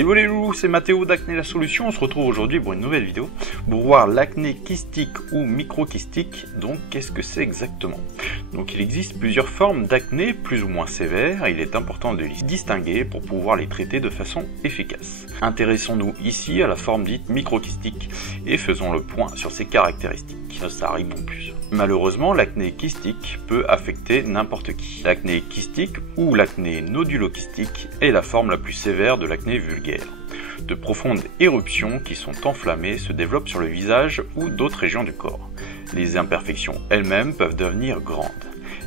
Hello les loulous, c'est Mathéo d'Acné la Solution. On se retrouve aujourd'hui pour une nouvelle vidéo pour voir l'acné kystique ou microkystique. Donc qu'est-ce que c'est exactement? Donc il existe plusieurs formes d'acné plus ou moins sévères. Il est important de les distinguer pour pouvoir les traiter de façon efficace. Intéressons-nous ici à la forme dite microkystique et faisons le point sur ses caractéristiques. Ça arrive en plus. Malheureusement, l'acné kystique peut affecter n'importe qui. L'acné kystique ou l'acné nodulokystique est la forme la plus sévère de l'acné vulgaire. De profondes éruptions qui sont enflammées se développent sur le visage ou d'autres régions du corps. Les imperfections elles-mêmes peuvent devenir grandes.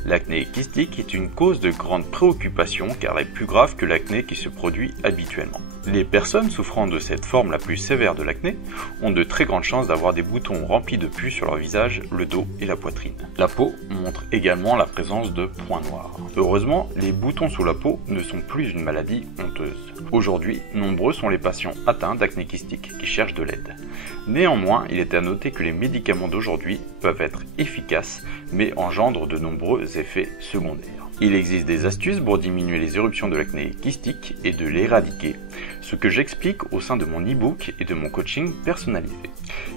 L'acné kystique est une cause de grande préoccupation car elle est plus grave que l'acné qui se produit habituellement. Les personnes souffrant de cette forme la plus sévère de l'acné ont de très grandes chances d'avoir des boutons remplis de pus sur leur visage, le dos et la poitrine. La peau montre également la présence de points noirs. Heureusement, les boutons sous la peau ne sont plus une maladie honteuse. Aujourd'hui, nombreux sont les patients atteints d'acné kystique qui cherchent de l'aide. Néanmoins, il est à noter que les médicaments d'aujourd'hui peuvent être efficaces mais engendrent de nombreux effets secondaires. Il existe des astuces pour diminuer les éruptions de l'acné kystique et de l'éradiquer, ce que j'explique au sein de mon e-book et de mon coaching personnalisé.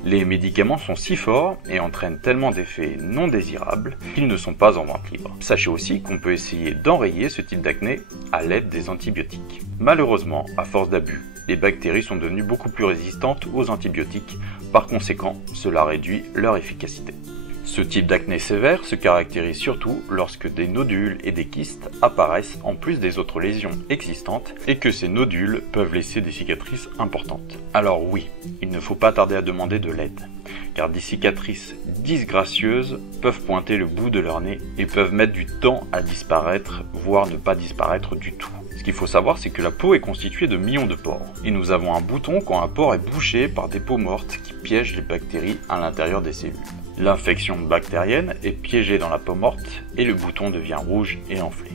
Les médicaments sont si forts et entraînent tellement d'effets non désirables qu'ils ne sont pas en vente libre. Sachez aussi qu'on peut essayer d'enrayer ce type d'acné à l'aide des antibiotiques. Malheureusement, à force d'abus, les bactéries sont devenues beaucoup plus résistantes aux antibiotiques, par conséquent, cela réduit leur efficacité. Ce type d'acné sévère se caractérise surtout lorsque des nodules et des kystes apparaissent en plus des autres lésions existantes et que ces nodules peuvent laisser des cicatrices importantes. Alors oui, il ne faut pas tarder à demander de l'aide, car des cicatrices disgracieuses peuvent pointer le bout de leur nez et peuvent mettre du temps à disparaître, voire ne pas disparaître du tout. Ce qu'il faut savoir, c'est que la peau est constituée de millions de pores, et nous avons un bouton quand un pore est bouché par des peaux mortes qui piègent les bactéries à l'intérieur des cellules. L'infection bactérienne est piégée dans la peau morte et le bouton devient rouge et enflé.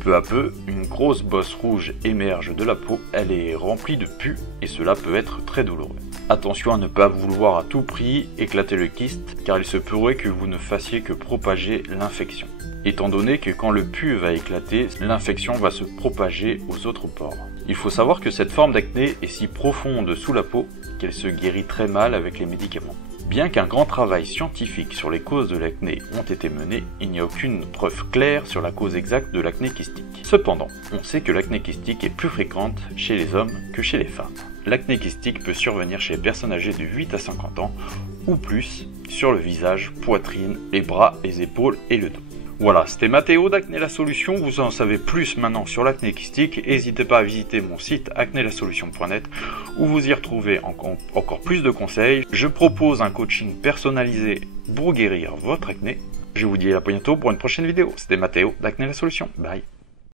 Peu à peu, une grosse bosse rouge émerge de la peau, elle est remplie de pus et cela peut être très douloureux. Attention à ne pas vouloir à tout prix éclater le kyste car il se pourrait que vous ne fassiez que propager l'infection. Étant donné que quand le pus va éclater, l'infection va se propager aux autres pores. Il faut savoir que cette forme d'acné est si profonde sous la peau qu'elle se guérit très mal avec les médicaments. Bien qu'un grand travail scientifique sur les causes de l'acné ont été mené, il n'y a aucune preuve claire sur la cause exacte de l'acné kystique. Cependant, on sait que l'acné kystique est plus fréquente chez les hommes que chez les femmes. L'acné kystique peut survenir chez les personnes âgées de 8 à 50 ans ou plus sur le visage, poitrine, les bras, les épaules et le dos. Voilà, c'était Mathéo d'Acné la Solution. Vous en savez plus maintenant sur l'acné kystique. N'hésitez pas à visiter mon site acnelasolution.net où vous y retrouvez encore plus de conseils. Je propose un coaching personnalisé pour guérir votre acné. Je vous dis à bientôt pour une prochaine vidéo. C'était Mathéo d'Acné la Solution. Bye.